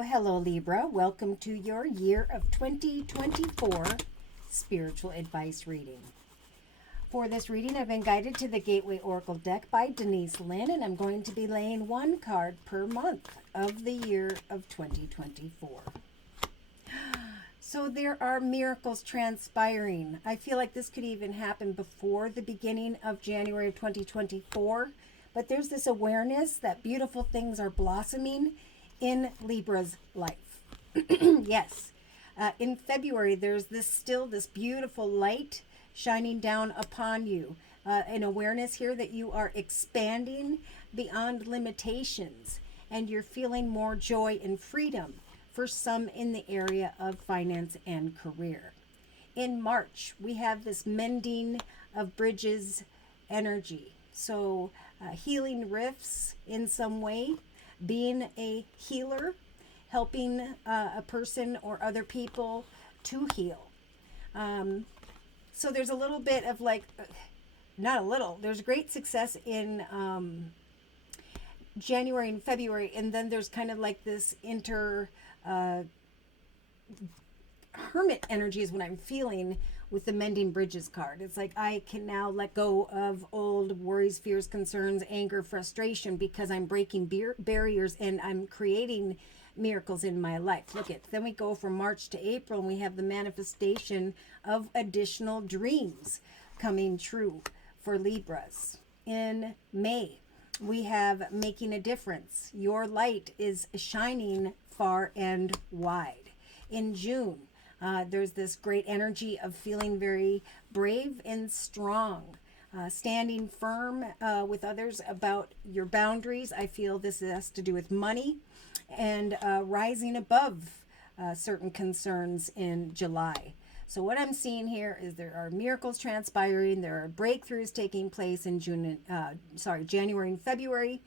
Well, hello, Libra. Welcome to your year of 2024 spiritual advice reading. For this reading, I've been guided to the Gateway Oracle deck by Denise Lynn, and I'm going to be laying one card per month of the year of 2024. So there are miracles transpiring. I feel like this could even happen before the beginning of January of 2024, but there's this awareness that beautiful things are blossoming in Libra's life. Yes. In February, there's this beautiful light shining down upon you. An awareness here that you are expanding beyond limitations, and you're feeling more joy and freedom for some in the area of finance and career. In March, we have this mending of bridges energy. So healing rifts in some way, being a healer, helping a person or other people to heal. So there's a little bit of there's great success in January and February, and then there's kind of like this hermit energy is what I'm feeling with the Mending Bridges card. It's like I can now let go of old worries, fears, concerns, anger, frustration, because I'm breaking barriers and I'm creating miracles in my life. Look at, then we go from March to April and we have the manifestation of additional dreams coming true for Libras. In May, we have making a difference. Your light is shining far and wide. In June, there's this great energy of feeling very brave and strong, standing firm with others about your boundaries. I feel this has to do with money, and rising above certain concerns in July. So what I'm seeing here is there are miracles transpiring. There are breakthroughs taking place in January and February.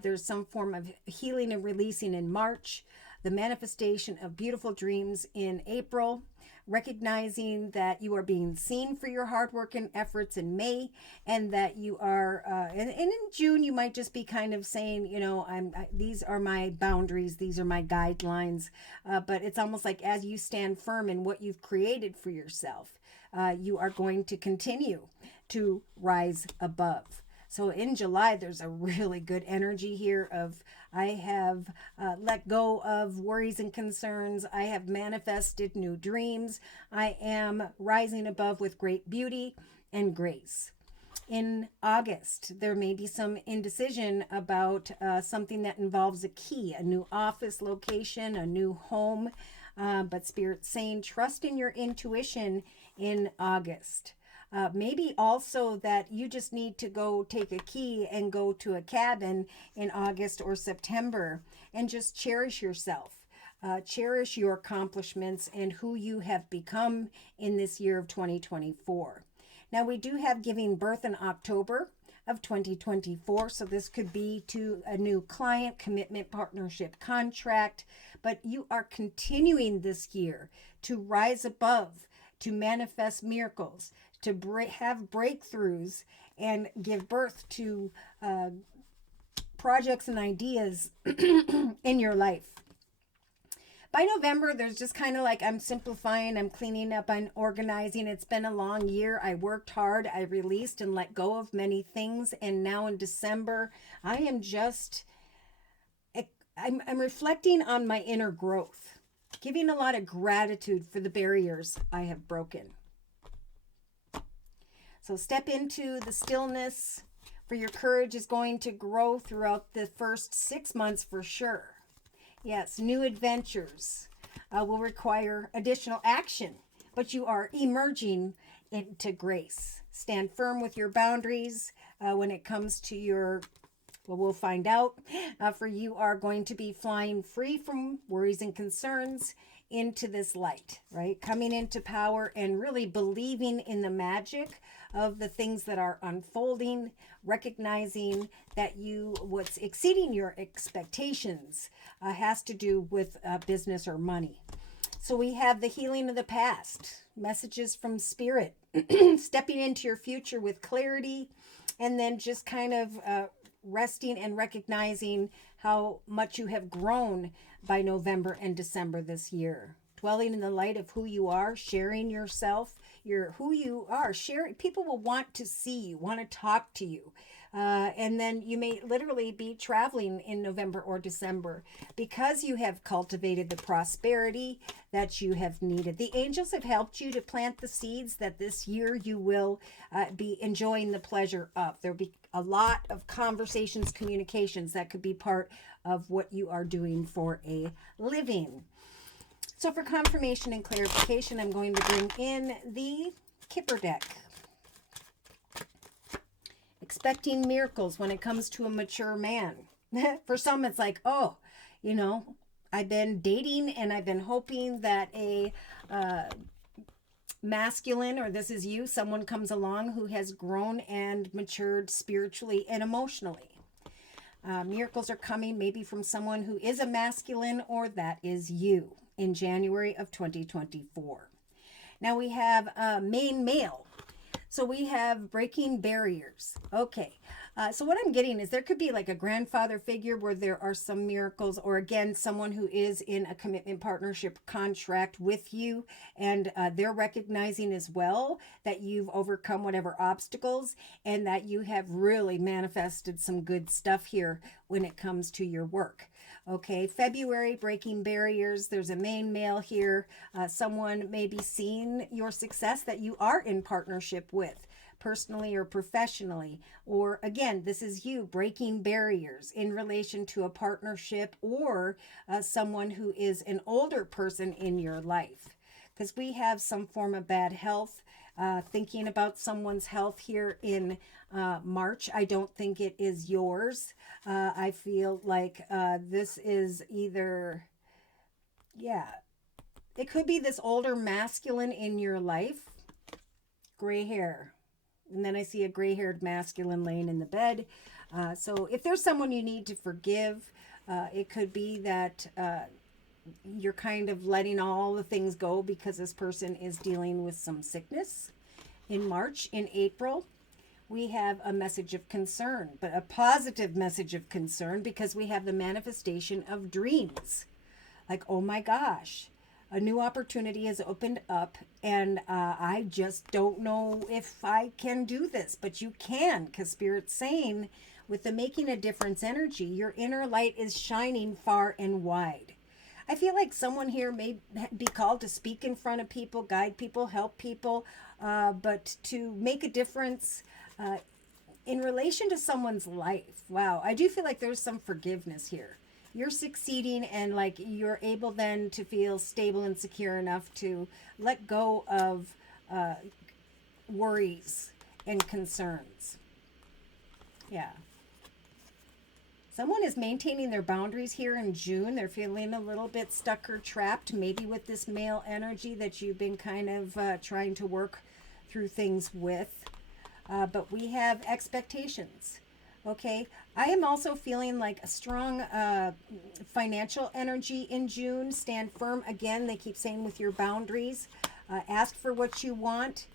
There's some form of healing and releasing in March. The manifestation of beautiful dreams in April. Recognizing that you are being seen for your hard work and efforts in May, and that you are, and in June you might just be kind of saying, these are my boundaries, these are my guidelines, but it's almost like as you stand firm in what you've created for yourself, you are going to continue to rise above. So in July, there's a really good energy here of I have let go of worries and concerns. I have manifested new dreams. I am rising above with great beauty and grace. In August, there may be some indecision about something that involves a key, a new office location, a new home. But Spirit's saying, trust in your intuition in August. Maybe also that you just need to go take a key and go to a cabin in August or September and just cherish yourself. Cherish your accomplishments and who you have become in this year of 2024. Now, we do have giving birth in October of 2024, so this could be to a new client, commitment, partnership, contract, but you are continuing this year to rise above, to manifest miracles, to have breakthroughs and give birth to projects and ideas in your life. By November, there's just kind of like I'm simplifying, I'm cleaning up, I'm organizing. It's been a long year. I worked hard. I released and let go of many things. And now in December, I am just, I'm reflecting on my inner growth, giving a lot of gratitude for the barriers I have broken. So step into the stillness, for your courage is going to grow throughout the first 6 months for sure. Yes, new adventures will require additional action, but you are emerging into grace. Stand firm with your boundaries when it comes to your, well, we'll find out. For you are going to be flying free from worries and concerns into this light, right? Coming into power and really believing in the magic of the things that are unfolding, recognizing that what's exceeding your expectations has to do with business or money. So we have the healing of the past, messages from Spirit, stepping into your future with clarity, and then just kind of resting and recognizing how much you have grown by November and December this year. Dwelling in the light of who you are, sharing yourself, who you are, sharing. People will want to see you, want to talk to you. And then you may literally be traveling in November or December because you have cultivated the prosperity that you have needed. The angels have helped you to plant the seeds that this year you will be enjoying the pleasure of. There'll be a lot of conversations, communications that could be part of what you are doing for a living. So for confirmation and clarification, I'm going to bring in the Kipper deck. Expecting miracles when it comes to a mature man. For some, it's like, oh, I've been dating and I've been hoping that a masculine, or this is you, someone comes along who has grown and matured spiritually and emotionally. Miracles are coming maybe from someone who is a masculine, or that is you, in January of 2024. Now we have main male. So we have breaking barriers. Okay. So what I'm getting is there could be like a grandfather figure where there are some miracles, or again, someone who is in a commitment partnership contract with you, and they're recognizing as well that you've overcome whatever obstacles and that you have really manifested some good stuff here when it comes to your work. Okay, February, breaking barriers. There's a main male here. Someone may be seeing your success that you are in partnership with, personally or professionally. Or again, this is you breaking barriers in relation to a partnership, or someone who is an older person in your life. Because we have some form of bad health. Thinking about someone's health here in March. I don't think it is yours. I feel like this is either, it could be this older masculine in your life. Gray hair. And then I see a gray-haired masculine laying in the bed. So if there's someone you need to forgive, it could be that you're kind of letting all the things go because this person is dealing with some sickness. In March, in April, we have a message of concern, but a positive message of concern, because we have the manifestation of dreams. Like, oh my gosh, a new opportunity has opened up, and I just don't know if I can do this, but you can, because Spirit's saying with the making a difference energy, your inner light is shining far and wide. I feel like someone here may be called to speak in front of people, guide people, help people, but to make a difference in relation to someone's life. Wow, I do feel like there's some forgiveness here. You're succeeding, and like you're able then to feel stable and secure enough to let go of worries and concerns. Yeah. Someone is maintaining their boundaries here in June. They're feeling a little bit stuck or trapped, maybe with this male energy that you've been kind of trying to work through things with. But we have expectations. Okay. I am also feeling like a strong financial energy in June. Stand firm. Again, they keep saying with your boundaries. Ask for what you want.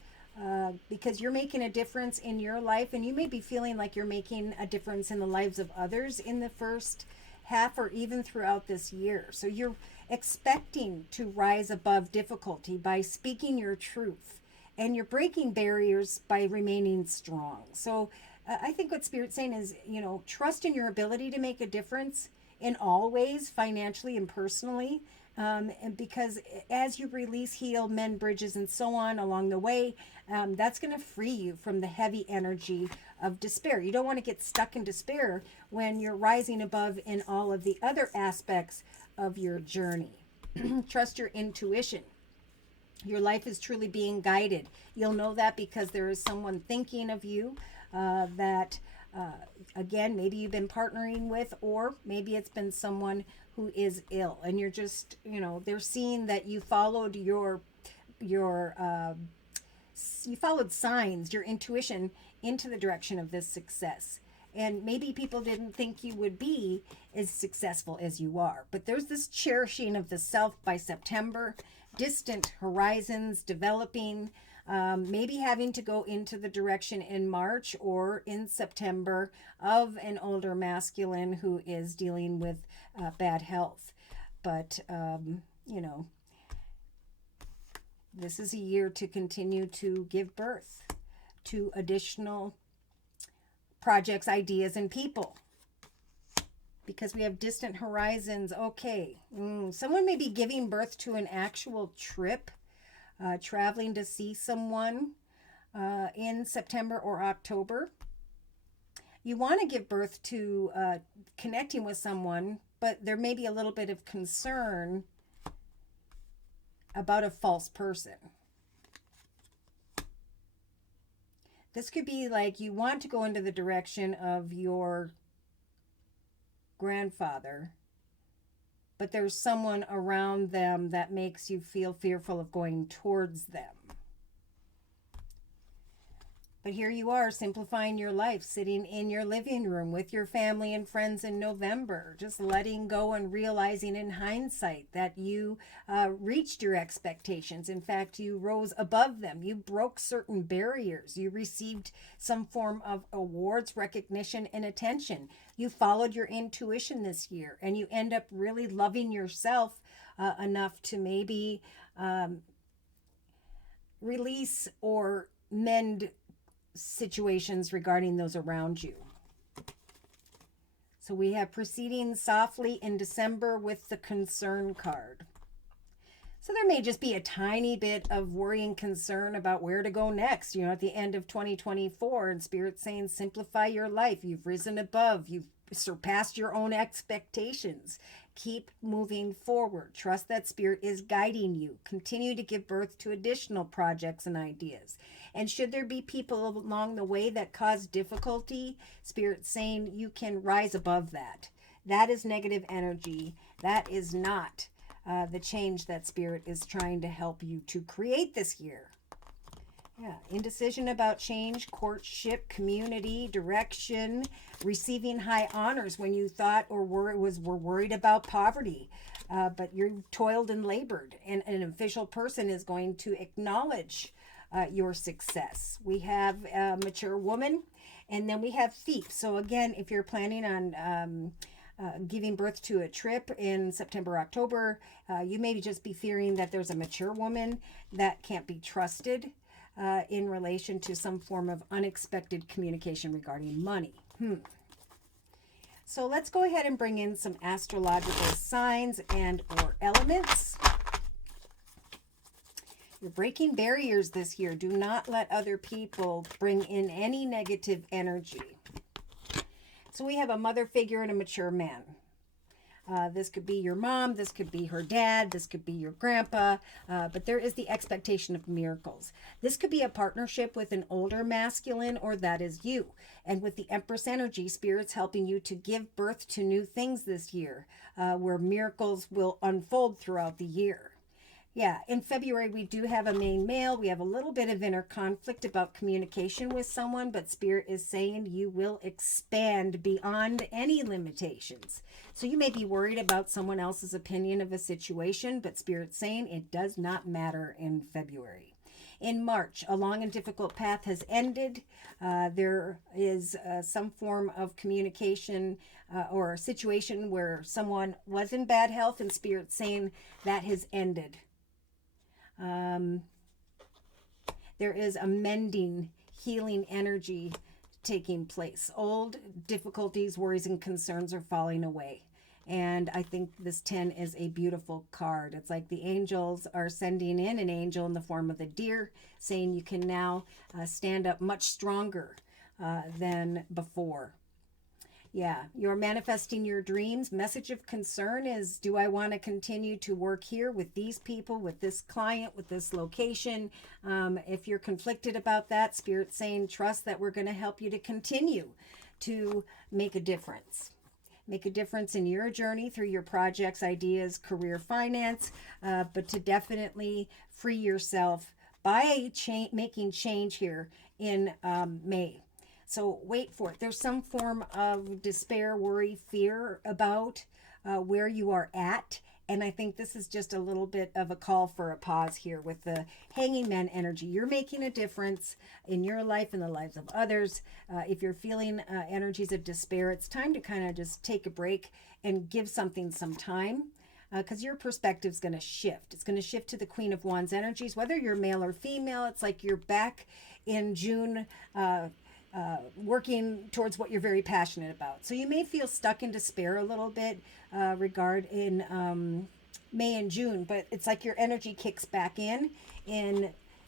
Because you're making a difference in your life, and you may be feeling like you're making a difference in the lives of others in the first half or even throughout this year. So you're expecting to rise above difficulty by speaking your truth, and you're breaking barriers by remaining strong. So I think what Spirit's saying is, trust in your ability to make a difference in all ways, financially and personally. And because as you release, heal, mend bridges, and so on along the way, that's going to free you from the heavy energy of despair. You don't want to get stuck in despair when you're rising above in all of the other aspects of your journey. Trust your intuition. Your life is truly being guided. You'll know that because there is someone thinking of you that, again, maybe you've been partnering with, or maybe it's been someone who is ill, and you're just, they're seeing that you followed you followed signs, your intuition, into the direction of this success. And maybe people didn't think you would be as successful as you are. But there's this cherishing of the self by September, distant horizons developing, Maybe having to go into the direction in March or in September of an older masculine who is dealing with bad health. But, this is a year to continue to give birth to additional projects, ideas, and people. Because we have distant horizons. Okay. Someone may be giving birth to an actual trip, traveling to see someone in September or October. You want to give birth to connecting with someone, but there may be a little bit of concern about a false person. This could be like you want to go into the direction of your grandfather, but there's someone around them that makes you feel fearful of going towards them. But here you are, simplifying your life, sitting in your living room with your family and friends in November, just letting go and realizing in hindsight that you reached your expectations. In fact, you rose above them. You broke certain barriers. You received some form of awards, recognition, and attention. You followed your intuition this year, and you end up really loving yourself enough to maybe release or mend situations regarding those around you. So we have proceeding softly in December with the concern card. So there may just be a tiny bit of worry and concern about where to go next, at the end of 2024, and Spirit saying simplify your life. You've risen above. You've surpassed your own expectations. Keep moving forward. Trust that Spirit is guiding you. Continue to give birth to additional projects and ideas. And should there be people along the way that cause difficulty, Spirit saying you can rise above that. That is negative energy. That is not the change that Spirit is trying to help you to create this year. Yeah, indecision about change, courtship, community, direction, receiving high honors when you thought or were worried about poverty. But you're toiled and labored, and an official person is going to acknowledge your success. We have a mature woman, and then we have thief. So again, if you're planning on giving birth to a trip in September, October, you may just be fearing that there's a mature woman that can't be trusted in relation to some form of unexpected communication regarding money. So let's go ahead and bring in some astrological signs and or elements. You're breaking barriers this year. Do not let other people bring in any negative energy. So we have a mother figure and a mature man. This could be your mom, this could be her dad, this could be your grandpa, but there is the expectation of miracles. This could be a partnership with an older masculine, or that is you. And with the Empress energy, Spirit's helping you to give birth to new things this year, where miracles will unfold throughout the year. Yeah, in February, we do have a main male. We have a little bit of inner conflict about communication with someone, but Spirit is saying you will expand beyond any limitations. So you may be worried about someone else's opinion of a situation, but Spirit's saying it does not matter in February. In March, a long and difficult path has ended. There is some form of communication or a situation where someone was in bad health, and Spirit's saying that has ended. There is a mending, healing energy taking place. Old difficulties, worries, and concerns are falling away. And I think this 10 is a beautiful card. It's like the angels are sending in an angel in the form of a deer, saying you can now stand up much stronger than before. Yeah, you're manifesting your dreams. Message of concern is, do I want to continue to work here with these people, with this client, with this location? If you're conflicted about that, Spirit's saying, trust that we're going to help you to continue to make a difference. Make a difference in your journey through your projects, ideas, career, finance, but to definitely free yourself by making change here in May. So wait for it. There's some form of despair, worry, fear about where you are at And I think this is just a little bit of a call for a pause here with the Hanging Man energy. You're making a difference in your life and the lives of others. If you're feeling energies of despair, it's time to kind of just take a break and give something some time, because your perspective is going to shift. It's going to shift to the Queen of Wands energies, whether you're male or female. It's like you're back in June, working towards what you're very passionate about. So you may feel stuck in despair a little bit in May and June, but it's like your energy kicks back in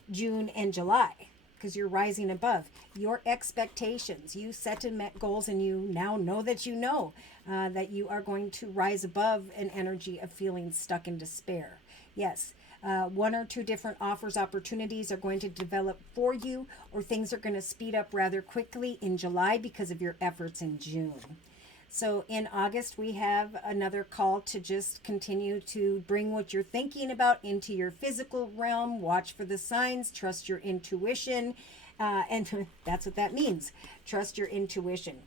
June and July, because you're rising above your expectations. You set and met goals, and you now know that that you are going to rise above an energy of feeling stuck in despair. Yes, one or two different opportunities are going to develop for you, or things are going to speed up rather quickly in July because of your efforts in June. So in August, we have another call to just continue to bring what you're thinking about into your physical realm. Watch for the signs, trust your intuition. And that's what that means. Trust your intuition,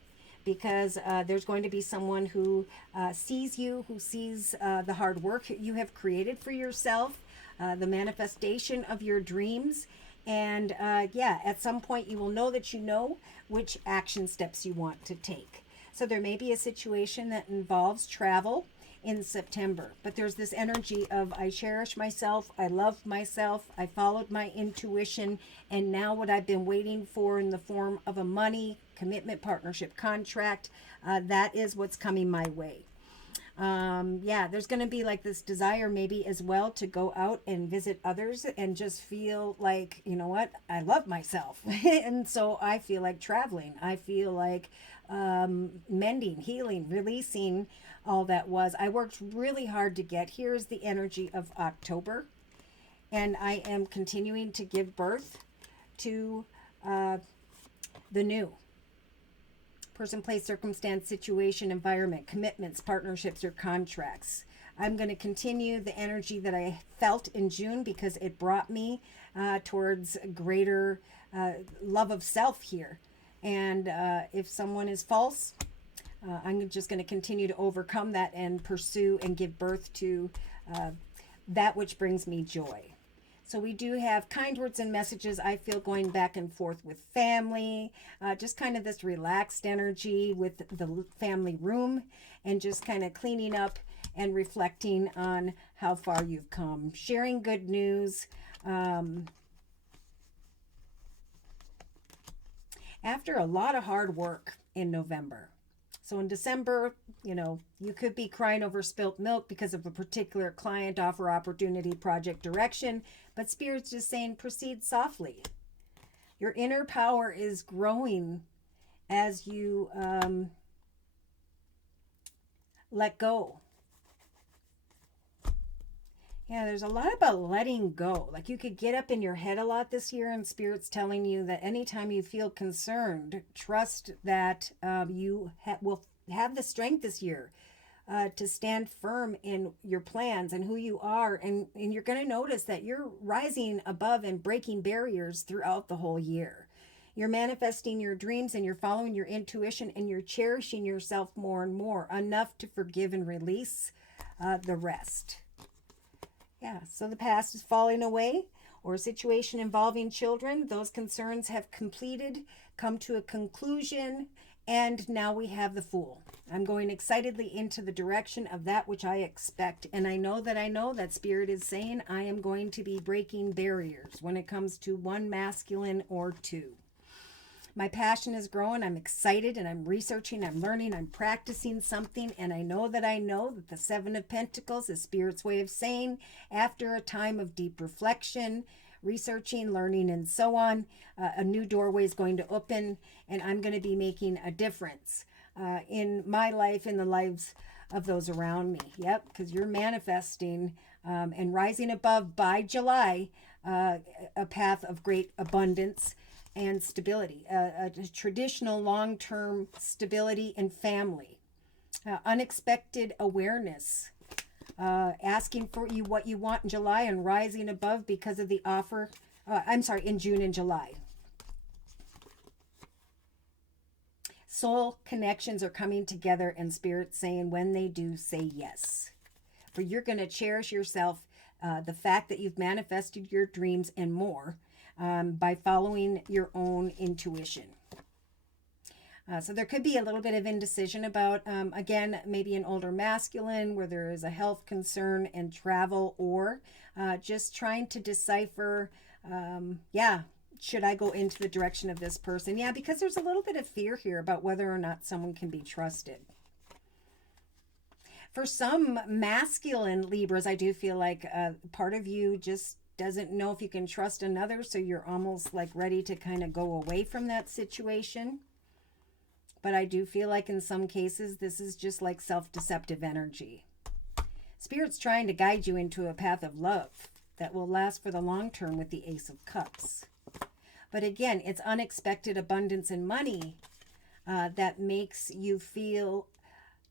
because there's going to be someone who sees you, who sees the hard work you have created for yourself, the manifestation of your dreams. And at some point you will know that you know which action steps you want to take. So there may be a situation that involves travel in September, but there's this energy of I cherish myself, I love myself, I followed my intuition, and now what I've been waiting for in the form of a money, commitment, partnership, contract, that is what's coming my way. There's going to be like this desire maybe as well to go out and visit others and just feel like, you know what, I love myself. And so I feel like traveling. I feel like mending, healing, releasing all that was. I worked really hard to get here is the energy of October. And I am continuing to give birth to the new. Person, place, circumstance, situation, environment, commitments, partnerships, or contracts. I'm going to continue the energy that I felt in June because it brought me towards greater love of self here. And if someone is false, I'm just going to continue to overcome that and pursue and give birth to that which brings me joy. So we do have kind words and messages, I feel, going back and forth with family, just kind of this relaxed energy with the family room, and just kind of cleaning up and reflecting on how far you've come. Sharing good news. After a lot of hard work in November. So in December, you could be crying over spilt milk because of a particular client, offer, opportunity, project, direction, but Spirit's just saying proceed softly. Your inner power is growing as you let go. Yeah, there's a lot about letting go. Like you could get up in your head a lot this year, and Spirit's telling you that anytime you feel concerned, trust that you will have the strength this year to stand firm in your plans and who you are. And you're going to notice that you're rising above and breaking barriers throughout the whole year. You're manifesting your dreams, and you're following your intuition, and you're cherishing yourself more and more, enough to forgive and release the rest. Yeah, so the past is falling away, or a situation involving children. Those concerns have come to a conclusion, and now we have the Fool. I'm going excitedly into the direction of that which I expect, and I know that Spirit is saying I am going to be breaking barriers when it comes to one masculine or two. My passion is growing. I'm excited, and I'm researching, I'm learning, I'm practicing something, and I know that the Seven of Pentacles is Spirit's way of saying, after a time of deep reflection, researching, learning, and so on, a new doorway is going to open, and I'm going to be making a difference in my life, in the lives of those around me. Yep, because you're manifesting and rising above by July, a path of great abundance and stability, a traditional long-term stability and family, unexpected awareness, asking for what you want in July and rising above because of the offer, in June and July. Soul connections are coming together, and Spirit saying when they do, say yes. for you're going to cherish yourself, the fact that you've manifested your dreams and more by following your own intuition. So there could be a little bit of indecision about, again, maybe an older masculine where there is a health concern and travel, or just trying to decipher, should I go into the direction of this person? Yeah, because there's a little bit of fear here about whether or not someone can be trusted. For some masculine Libras, I do feel like part of you just doesn't know if you can trust another, so you're almost like ready to kind of go away from that situation. But I do feel like in some cases, this is just like self-deceptive energy. Spirit's trying to guide you into a path of love that will last for the long term with the Ace of Cups. But again, it's unexpected abundance and money that makes you feel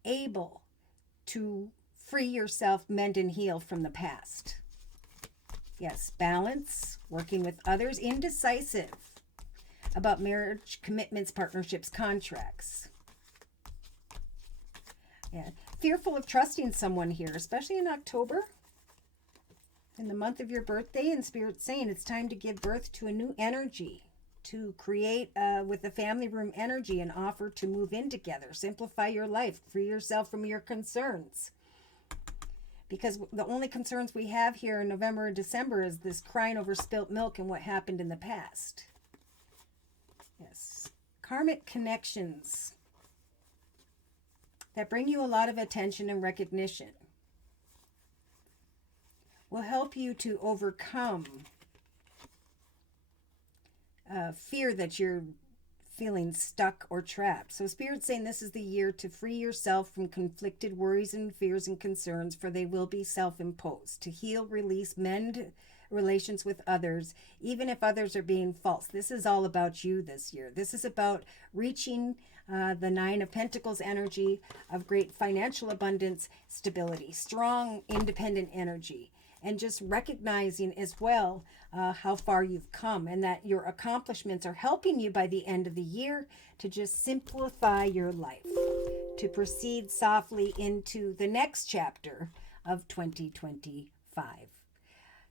able to free yourself, mend and heal from the past. Yes, balance, working with others, indecisive about marriage, commitments, partnerships, contracts. Yeah. Fearful of trusting someone here, especially in October, in the month of your birthday, and Spirit's saying it's time to give birth to a new energy, to create with the family room energy, an offer to move in together, simplify your life, free yourself from your concerns. Because the only concerns we have here in November and December is this crying over spilt milk and what happened in the past. Yes, karmic connections that bring you a lot of attention and recognition will help you to overcome fear that you're feeling stuck or trapped. So Spirit's saying this is the year to free yourself from conflicted worries and fears and concerns, for they will be self-imposed. To heal, release, mend relations with others, even if others are being false. This is all about you this year. This is about reaching the Nine of Pentacles energy of great financial abundance, stability, strong, independent energy, and just recognizing as well how far you've come, and that your accomplishments are helping you by the end of the year to just simplify your life, to proceed softly into the next chapter of 2025.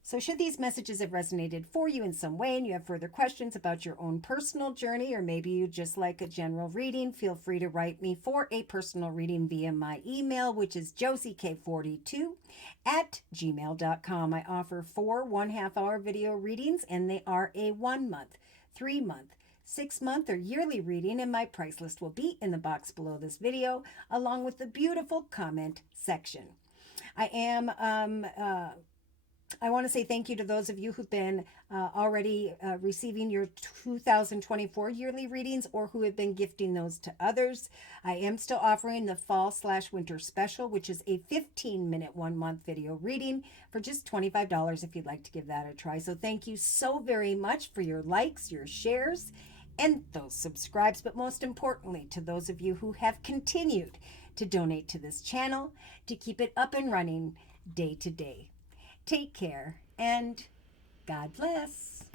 So should these messages have resonated for you in some way and you have further questions about your own personal journey, or maybe you just like a general reading, feel free to write me for a personal reading via my email, which is JosieK42@gmail.com. I offer 4 1/2-hour video readings, and they are a 1-month, 3-month, 6-month, or yearly reading, and my price list will be in the box below this video, along with the beautiful comment section. I want to say thank you to those of you who've been already receiving your 2024 yearly readings, or who have been gifting those to others. I am still offering the fall/winter special, which is a 15-minute 1-month video reading for just $25 if you'd like to give that a try. So thank you so very much for your likes, your shares, and those subscribes, but most importantly, to those of you who have continued to donate to this channel to keep it up and running day to day. Take care, and God bless.